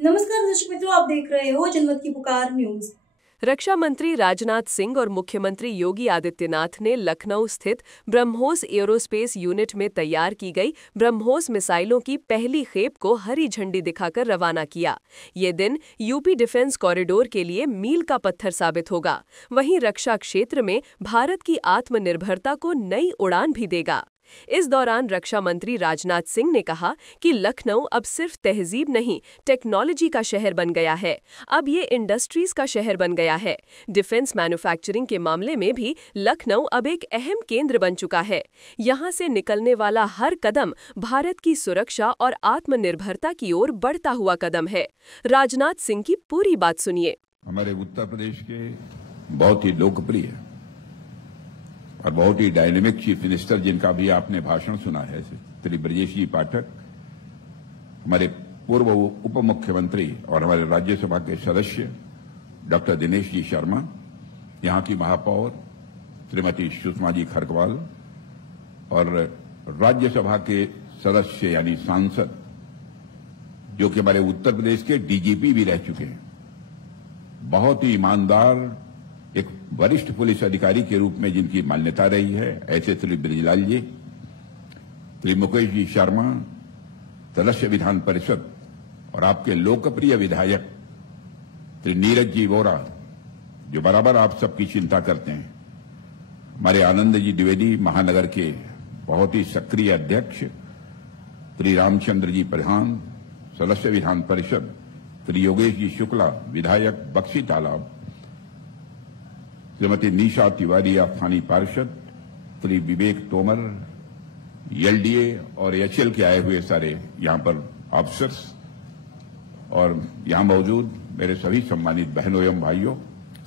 नमस्कार दर्शक मित्रों, आप देख रहे हो जनमत की पुकार न्यूज। रक्षा मंत्री राजनाथ सिंह और मुख्यमंत्री योगी आदित्यनाथ ने लखनऊ स्थित ब्रह्मोस एरोस्पेस यूनिट में तैयार की गई ब्रह्मोस मिसाइलों की पहली खेप को हरी झंडी दिखाकर रवाना किया। ये दिन यूपी डिफेंस कॉरिडोर के लिए मील का पत्थर साबित होगा। वहीं रक्षा क्षेत्र में भारत की आत्मनिर्भरता को नई उड़ान भी देगा। इस दौरान रक्षा मंत्री राजनाथ सिंह ने कहा कि लखनऊ अब सिर्फ तहजीब नहीं, टेक्नोलॉजी का शहर बन गया है। अब ये इंडस्ट्रीज का शहर बन गया है। डिफेंस मैन्युफैक्चरिंग के मामले में भी लखनऊ अब एक अहम केंद्र बन चुका है। यहाँ से निकलने वाला हर कदम भारत की सुरक्षा और आत्मनिर्भरता की ओर बढ़ता हुआ कदम है। राजनाथ सिंह की पूरी बात सुनिए। हमारे उत्तर प्रदेश के बहुत ही लोकप्रिय और बहुत ही डायनेमिक चीफ मिनिस्टर, जिनका भी आपने भाषण सुना है, श्री ब्रजेश जी पाठक, हमारे पूर्व उप मुख्यमंत्री और हमारे राज्यसभा के सदस्य डॉक्टर दिनेश जी शर्मा, यहां की महापौर श्रीमती सुषमा जी खरकवाल और राज्यसभा के सदस्य यानी सांसद जो कि हमारे उत्तर प्रदेश के डीजीपी भी रह चुके हैं, बहुत ही ईमानदार एक वरिष्ठ पुलिस अधिकारी के रूप में जिनकी मान्यता रही है, ऐसे श्री ब्रिजलाल जी, श्री मुकेश जी शर्मा, सदस्य विधान परिषद, और आपके लोकप्रिय विधायक श्री नीरज जी वोरा, जो बराबर आप सबकी चिंता करते हैं, हमारे आनंद जी द्विवेदी, महानगर के बहुत ही सक्रिय अध्यक्ष श्री रामचंद्र जी प्रधान, सदस्य विधान परिषद, श्री योगेश जी शुक्ला, विधायक बक्सी तालाब, श्रीमती निशा तिवारी स्थानीय पार्षद, श्री विवेक तोमर, एलडीए और एचएल के आए हुए सारे यहां पर ऑफिसर्स, और यहां मौजूद मेरे सभी सम्मानित बहनों एवं भाइयों,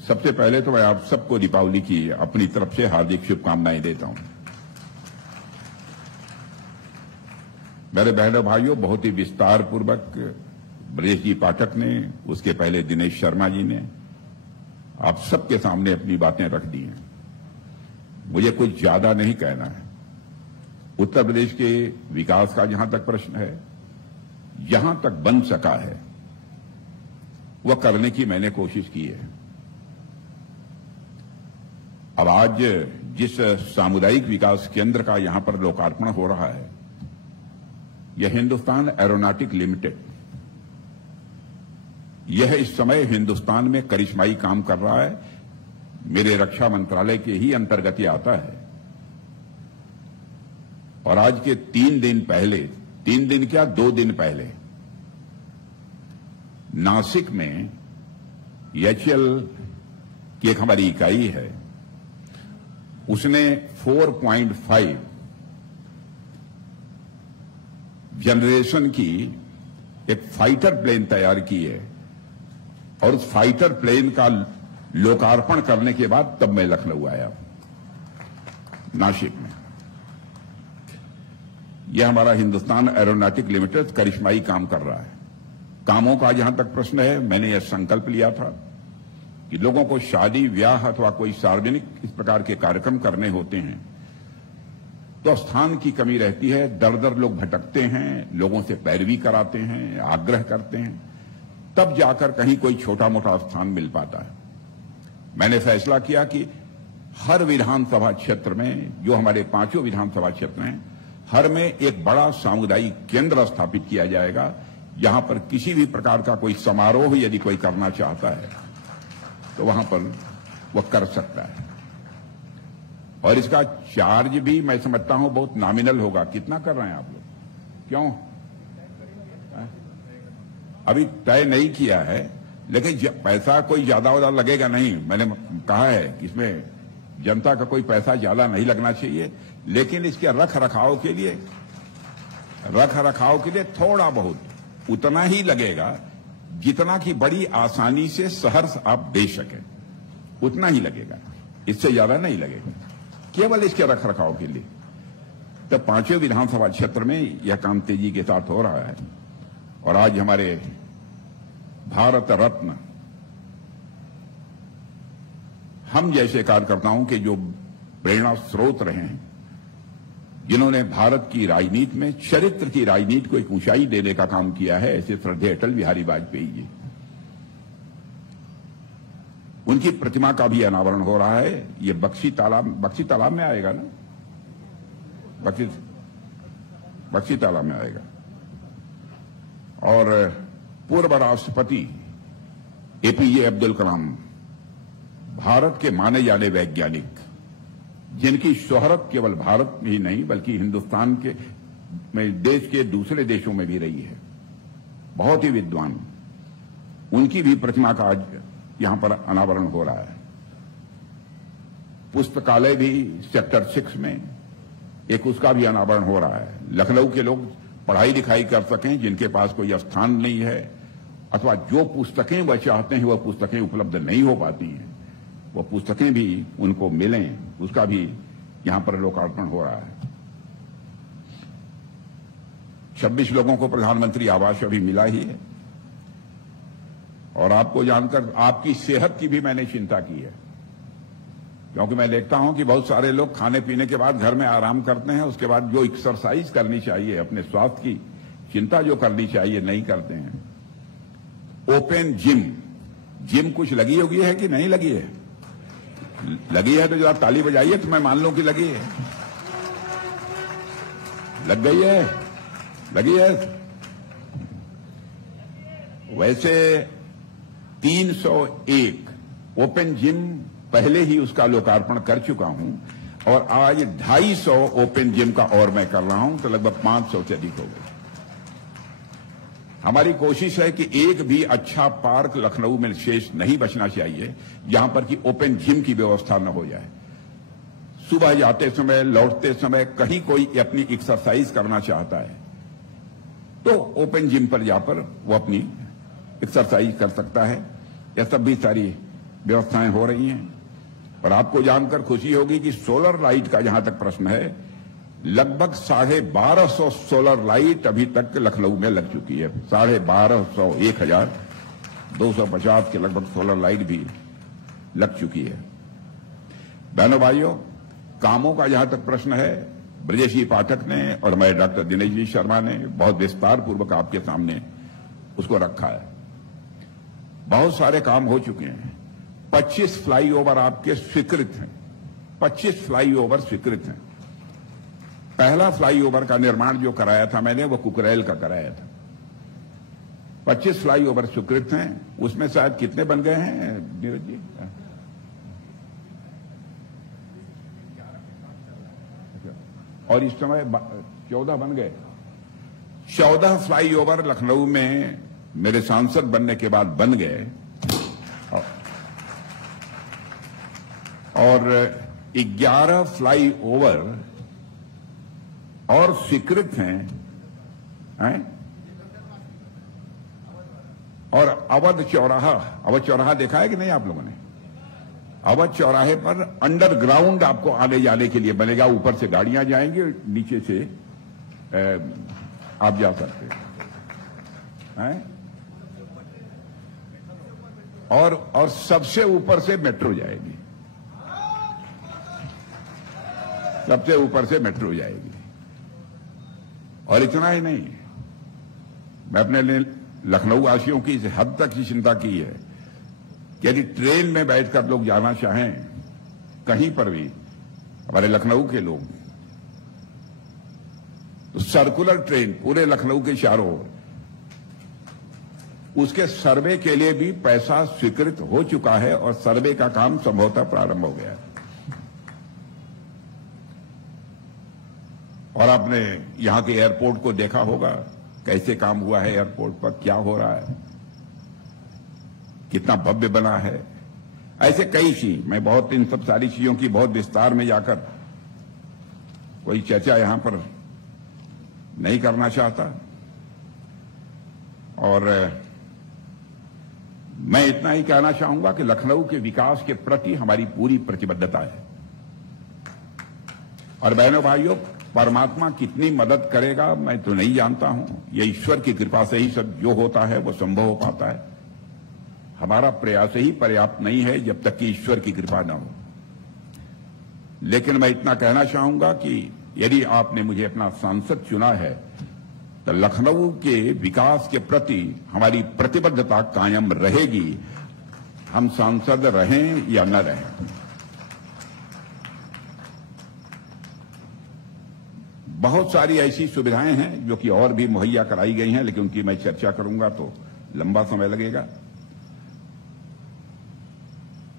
सबसे पहले तो मैं आप सबको दीपावली की अपनी तरफ से हार्दिक शुभकामनाएं देता हूं। मेरे बहनों भाइयों, बहुत ही विस्तार पूर्वक ब्रजेश जी पाठक ने, उसके पहले दिनेश शर्मा जी ने आप सबके सामने अपनी बातें रख दी हैं। मुझे कुछ ज्यादा नहीं कहना है। उत्तर प्रदेश के विकास का जहां तक प्रश्न है, जहां तक बन सका है वह करने की मैंने कोशिश की है। अब आज जिस सामुदायिक विकास केंद्र का यहां पर लोकार्पण हो रहा है, यह हिंदुस्तान एरोनॉटिक लिमिटेड, यह इस समय हिंदुस्तान में करिश्माई काम कर रहा है। मेरे रक्षा मंत्रालय के ही अंतर्गत ये आता है। और आज के 3 दिन पहले, 3 दिन क्या 2 दिन पहले, नासिक में एचएल की एक हमारी इकाई है, उसने 4.5 जनरेशन की एक फाइटर प्लेन तैयार की है। और उस फाइटर प्लेन का लोकार्पण करने के बाद तब मैं लखनऊ आया, नासिक में। यह हमारा हिंदुस्तान एरोनॉटिक लिमिटेड करिश्माई काम कर रहा है। कामों का जहां तक प्रश्न है, मैंने यह संकल्प लिया था कि लोगों को शादी ब्याह अथवा कोई सार्वजनिक इस प्रकार के कार्यक्रम करने होते हैं तो स्थान की कमी रहती है, दर दर लोग भटकते हैं, लोगों से पैरवी कराते हैं, आग्रह करते हैं, तब जाकर कहीं कोई छोटा मोटा स्थान मिल पाता है। मैंने फैसला किया कि हर विधानसभा क्षेत्र में, जो हमारे 5 विधानसभा क्षेत्र हैं, हर में एक बड़ा सामुदायिक केंद्र स्थापित किया जाएगा, जहां पर किसी भी प्रकार का कोई समारोह यदि कोई करना चाहता है तो वहां पर वह कर सकता है। और इसका चार्ज भी मैं समझता हूं बहुत नॉमिनल होगा। कितना कर रहे हैं आप लोग? क्यों? अभी तय नहीं किया है, लेकिन पैसा कोई ज्यादा वादा लगेगा नहीं। मैंने कहा है कि इसमें जनता का कोई पैसा ज्यादा नहीं लगना चाहिए, लेकिन इसके रख रखाव के लिए थोड़ा बहुत उतना ही लगेगा जितना कि बड़ी आसानी से शहर आप दे सके, उतना ही लगेगा, इससे ज्यादा नहीं लगेगा, केवल इसके रख रखाव के लिए। तो 5 विधानसभा क्षेत्र में यह काम तेजी के साथ हो रहा है। और आज हमारे भारत रत्न हम जैसे कार्यकर्ताओं के जो प्रेरणा स्रोत रहे हैं, जिन्होंने भारत की राजनीति में, चरित्र की राजनीति को एक ऊंचाई देने का काम किया है, ऐसे श्रद्धेय अटल बिहारी वाजपेयी जी। उनकी प्रतिमा का भी अनावरण हो रहा है। ये बक्सी तालाब में आएगा ना, बक्सी तालाब में आएगा। और पूर्व राष्ट्रपति एपीजे अब्दुल कलाम, भारत के माने जाने वैज्ञानिक, जिनकी शोहरत केवल भारत में ही नहीं बल्कि हिंदुस्तान के देश के दूसरे देशों में भी रही है, बहुत ही विद्वान, उनकी भी प्रतिमा का आज यहां पर अनावरण हो रहा है। पुस्तकालय भी सेक्टर 6 में एक उसका भी अनावरण हो रहा है। लखनऊ के लोग पढ़ाई लिखाई कर सकें, जिनके पास कोई स्थान नहीं है अथवा जो पुस्तकें वह चाहते हैं वह पुस्तकें उपलब्ध नहीं हो पाती हैं, वह पुस्तकें भी उनको मिलें, उसका भी यहां पर लोकार्पण हो रहा है। 26 लोगों को प्रधानमंत्री आवास अभी मिला ही है। और आपको जानकर आपकी सेहत की भी मैंने चिंता की है, क्योंकि मैं देखता हूं कि बहुत सारे लोग खाने पीने के बाद घर में आराम करते हैं, उसके बाद जो एक्सरसाइज करनी चाहिए, अपने स्वास्थ्य की चिंता जो करनी चाहिए, नहीं करते हैं। ओपन जिम कुछ लगी होगी है कि नहीं लगी है? लगी है तो जरा ताली बजाइए तो मैं मान लूं कि लगी है। लग गई है, लगी है। वैसे 301 ओपन जिम पहले ही उसका लोकार्पण कर चुका हूं और आज 250 ओपन जिम का और मैं कर रहा हूं, तो लगभग 500 से अधिक हो गए। हमारी कोशिश है कि एक भी अच्छा पार्क लखनऊ में शेष नहीं बचना चाहिए जहां पर कि ओपन जिम की व्यवस्था न हो जाए। सुबह जाते समय, लौटते समय कहीं कोई अपनी एक्सरसाइज करना चाहता है तो ओपन जिम पर जाकर वो अपनी एक्सरसाइज कर सकता है। यह सब भी सारी व्यवस्थाएं हो रही हैं। और आपको जानकर खुशी होगी कि सोलर लाइट का जहां तक प्रश्न है, लगभग 1250 सोलर लाइट अभी तक लखनऊ में लग चुकी है। 1250, 1250 के लगभग सोलर लाइट भी लग चुकी है। बहनों भाइयों, कामों का जहां तक प्रश्न है, ब्रजेश जी पाठक ने और मैं डॉक्टर दिनेश जी शर्मा ने बहुत विस्तार पूर्वक आपके सामने उसको रखा है। बहुत सारे काम हो चुके हैं। 25 फ्लाईओवर आपके स्वीकृत हैं, 25 फ्लाईओवर स्वीकृत हैं। पहला फ्लाईओवर का निर्माण जो कराया था मैंने, वो कुकरेल का कराया था। 25 फ्लाईओवर स्वीकृत हैं। उसमें शायद कितने बन गए हैं नीरज जी? और इस समय 14 बन गए। 14 फ्लाईओवर लखनऊ में मेरे सांसद बनने के बाद बन गए और 11 फ्लाईओवर और स्वीकृत हैं? और अवध चौराहा देखा है कि नहीं आप लोगों ने? अवध चौराहे पर अंडरग्राउंड आपको आने जाने के लिए बनेगा। ऊपर से गाड़ियां जाएंगी, नीचे से आप जा सकते हैं। और सबसे ऊपर से मेट्रो जाएगी, सबसे ऊपर से मेट्रो जाएगी। और इतना ही नहीं, मैं अपने लखनऊ वासियों की इस हद तक की चिंता की है कि यदि ट्रेन में बैठकर लोग जाना चाहें कहीं पर भी, हमारे लखनऊ के लोग, तो सर्कुलर ट्रेन पूरे लखनऊ के चारों ओर, उसके सर्वे के लिए भी पैसा स्वीकृत हो चुका है और सर्वे का काम संभवतः प्रारंभ हो गया है। और आपने यहां के एयरपोर्ट को देखा होगा, कैसे काम हुआ है एयरपोर्ट पर, क्या हो रहा है, कितना भव्य बना है। ऐसे कई चीज, मैं बहुत इन सब सारी चीजों की बहुत विस्तार में जाकर कोई चर्चा यहां पर नहीं करना चाहता। और मैं इतना ही कहना चाहूंगा कि लखनऊ के विकास के प्रति हमारी पूरी प्रतिबद्धता है। और बहनों भाइयों, परमात्मा कितनी मदद करेगा मैं तो नहीं जानता हूं। यह ईश्वर की कृपा से ही सब जो होता है वो संभव हो पाता है। हमारा प्रयास ही पर्याप्त नहीं है जब तक कि ईश्वर की कृपा न हो। लेकिन मैं इतना कहना चाहूंगा कि यदि आपने मुझे अपना सांसद चुना है तो लखनऊ के विकास के प्रति हमारी प्रतिबद्धता कायम रहेगी, हम सांसद रहें या न रहें। बहुत सारी ऐसी सुविधाएं हैं जो कि और भी मुहैया कराई गई हैं, लेकिन उनकी मैं चर्चा करूंगा तो लंबा समय लगेगा।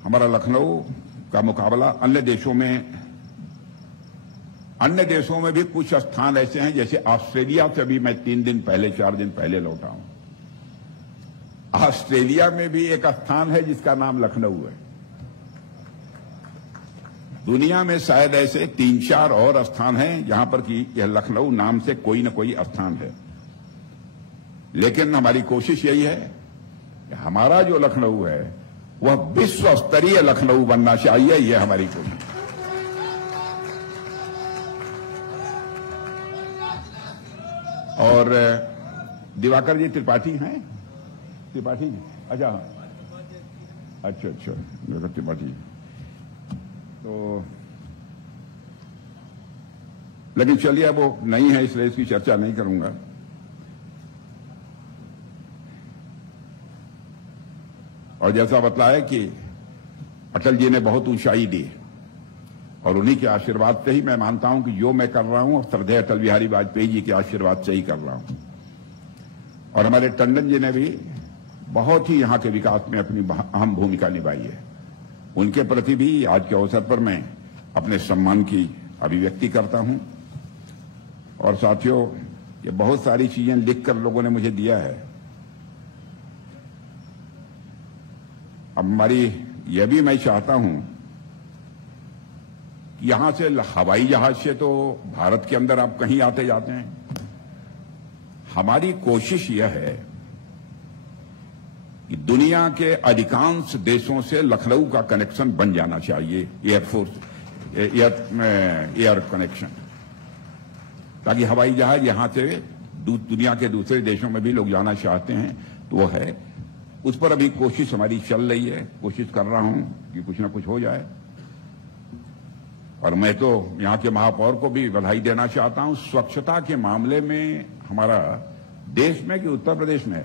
हमारा लखनऊ का मुकाबला अन्य देशों में भी कुछ स्थान ऐसे हैं, जैसे ऑस्ट्रेलिया से भी मैं 4 दिन पहले लौटा हूं। ऑस्ट्रेलिया में भी एक स्थान है जिसका नाम लखनऊ है। दुनिया में शायद ऐसे 3-4 और स्थान हैं जहां पर कि यह लखनऊ नाम से कोई न कोई स्थान है। लेकिन हमारी कोशिश यही है कि हमारा जो लखनऊ है वह विश्व स्तरीय लखनऊ बनना चाहिए, यह हमारी कोशिश। और दिवाकर जी त्रिपाठी हैं? त्रिपाठी जी, अच्छा दिवाकर त्रिपाठी। तो लेकिन चलिए, अब वो नहीं है इसलिए इसकी चर्चा नहीं करूंगा। और जैसा बतलाया कि अटल जी ने बहुत ऊंचाई दी और उन्हीं के आशीर्वाद से ही मैं मानता हूं कि जो मैं कर रहा हूं श्रद्धेय अटल बिहारी वाजपेयी जी के आशीर्वाद से ही कर रहा हूं। और हमारे टंडन जी ने भी बहुत ही यहां के विकास में अपनी अहम भूमिका निभाई है। उनके प्रति भी आज के अवसर पर मैं अपने सम्मान की अभिव्यक्ति करता हूं। और साथियों, ये बहुत सारी चीजें लिखकर लोगों ने मुझे दिया है। अब यह भी मैं चाहता हूं कि यहां से हवाई जहाज से तो भारत के अंदर आप कहीं आते जाते हैं। हमारी कोशिश यह है कि दुनिया के अधिकांश देशों से लखनऊ का कनेक्शन बन जाना चाहिए, एयर कनेक्शन, ताकि हवाई जहाज यहां से दुनिया के दूसरे देशों में भी लोग जाना चाहते हैं। तो वो है, उस पर अभी कोशिश हमारी चल रही है। कोशिश कर रहा हूं कि कुछ ना कुछ हो जाए। और मैं तो यहां के महापौर को भी बधाई देना चाहता हूं। स्वच्छता के मामले में हमारा देश में कि उत्तर प्रदेश में,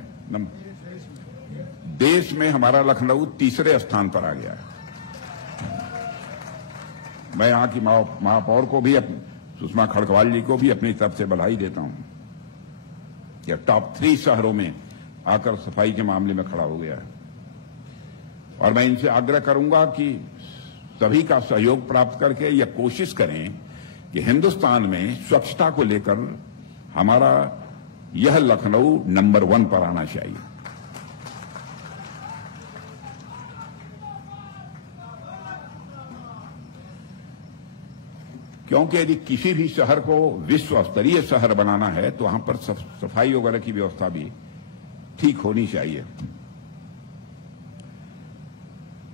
देश में हमारा लखनऊ तीसरे स्थान पर आ गया है। मैं यहां की महापौर को भी, सुषमा खड़गवाल जी को भी अपनी तरफ से बधाई देता हूं कि टॉप 3 शहरों में आकर सफाई के मामले में खड़ा हो गया है। और मैं इनसे आग्रह करूंगा कि सभी का सहयोग प्राप्त करके यह कोशिश करें कि हिंदुस्तान में स्वच्छता को लेकर हमारा यह लखनऊ नंबर 1 पर आना चाहिए। क्योंकि यदि किसी भी शहर को विश्व स्तरीय शहर बनाना है तो वहां पर सफाई वगैरह की व्यवस्था भी ठीक होनी चाहिए।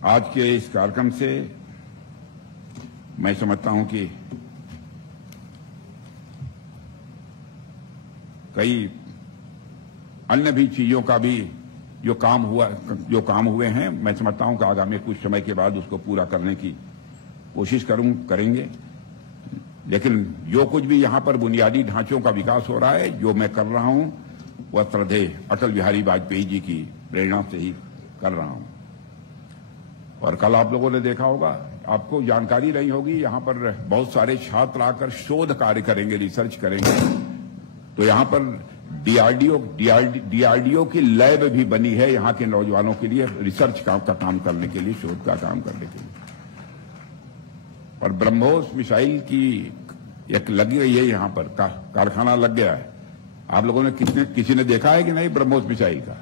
आज के इस कार्यक्रम से मैं समझता हूं कि कई अन्य भी चीजों का भी जो काम हुए हैं, मैं समझता हूं कि आगामी कुछ समय के बाद उसको पूरा करने की कोशिश करेंगे। लेकिन जो कुछ भी यहां पर बुनियादी ढांचों का विकास हो रहा है, जो मैं कर रहा हूं, वह श्रद्धेय अटल बिहारी वाजपेयी जी की प्रेरणा से ही कर रहा हूं। और कल आप लोगों ने देखा होगा, आपको जानकारी नहीं होगी, यहां पर बहुत सारे छात्र आकर शोध कार्य करेंगे, रिसर्च करेंगे। तो यहां पर डीआरडीओ की लैब भी बनी है यहां के नौजवानों के लिए, रिसर्च का काम करने के लिए, शोध का काम करने के लिए। और ब्रह्मोस मिसाइल की एक लगी रही है यहां पर, कारखाना लग गया है। आप लोगों ने किसी ने देखा है कि नहीं ब्रह्मोस मिसाइल का?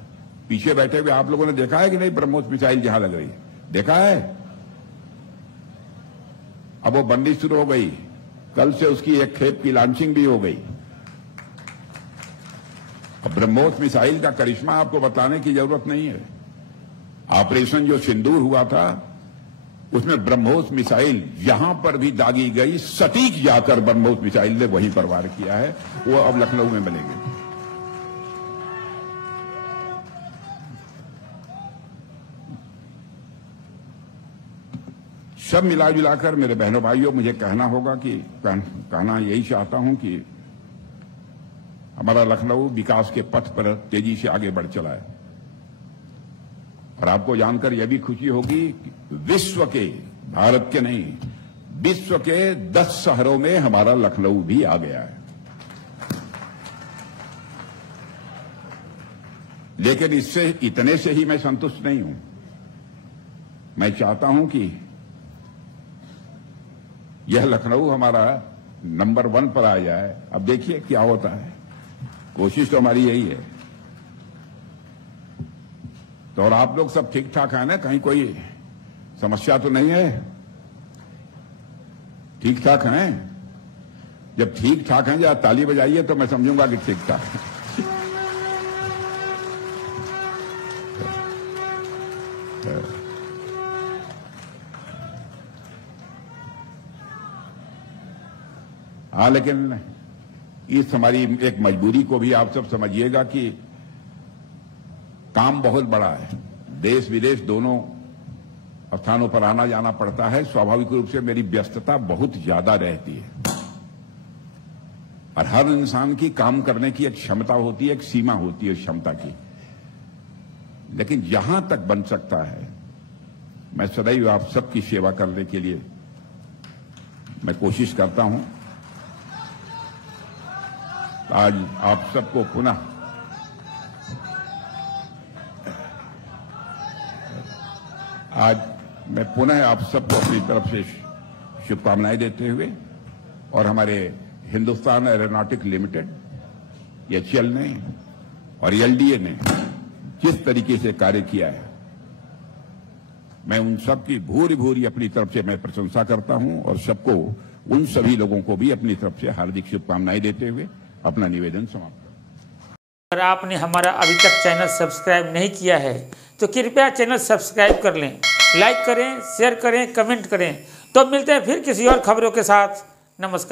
पीछे बैठे हुए आप लोगों ने देखा है कि नहीं ब्रह्मोस मिसाइल जहां लग रही है? देखा है? अब वो बननी शुरू हो गई। कल से उसकी एक खेप की लॉन्चिंग भी हो गई। अब ब्रह्मोस मिसाइल का करिश्मा आपको बताने की जरूरत नहीं है। ऑपरेशन जो सिंदूर हुआ था, उसमें ब्रह्मोस मिसाइल जहां पर भी दागी गई, सटीक जाकर ब्रह्मोस मिसाइल ने वहीं पर वार किया है। वो अब लखनऊ में मिलेंगे। सब मिला जुलाकर मेरे बहनों भाइयों मुझे कहना होगा कि कहना यही चाहता हूं कि हमारा लखनऊ विकास के पथ पर तेजी से आगे बढ़ चला है। और आपको जानकर यह भी खुशी होगी कि विश्व के, भारत के नहीं, विश्व के 10 शहरों में हमारा लखनऊ भी आ गया है। लेकिन इससे, इतने से ही मैं संतुष्ट नहीं हूं। मैं चाहता हूं कि यह लखनऊ हमारा नंबर 1 पर आ जाए। अब देखिए क्या होता है, कोशिश तो हमारी यही है। तो और आप लोग सब ठीक ठाक है ना? कहीं कोई समस्या तो नहीं है? ठीक ठाक हैं? जब ठीक ठाक हैं या ताली बजाइए तो मैं समझूंगा कि ठीक ठाक है। हाँ, लेकिन इस हमारी एक मजबूरी को भी आप सब समझिएगा कि काम बहुत बड़ा है। देश विदेश दोनों स्थानों पर आना जाना पड़ता है। स्वाभाविक रूप से मेरी व्यस्तता बहुत ज्यादा रहती है। और हर इंसान की काम करने की एक क्षमता होती है, एक सीमा होती है क्षमता की। लेकिन जहां तक बन सकता है मैं सदैव आप सबकी सेवा करने के लिए मैं कोशिश करता हूं। आज आप सबको पुनः मैं पुनः आप सबको अपनी तरफ से शुभकामनाएं देते हुए और हमारे हिंदुस्तान एरोनॉटिक लिमिटेड, एचएएल ने और एलडीए ने जिस तरीके से कार्य किया है, मैं उन सब की भूरी भूरी अपनी तरफ से मैं प्रशंसा करता हूं और सबको, उन सभी लोगों को भी अपनी तरफ से हार्दिक शुभकामनाएं देते हुए अपना निवेदन समाप्त करता हूं। अगर आपने हमारा अभी तक चैनल सब्सक्राइब नहीं किया है तो कृपया चैनल सब्सक्राइब कर लें, लाइक करें, शेयर करें, कमेंट करें। तो मिलते हैं फिर किसी और खबरों के साथ। नमस्कार।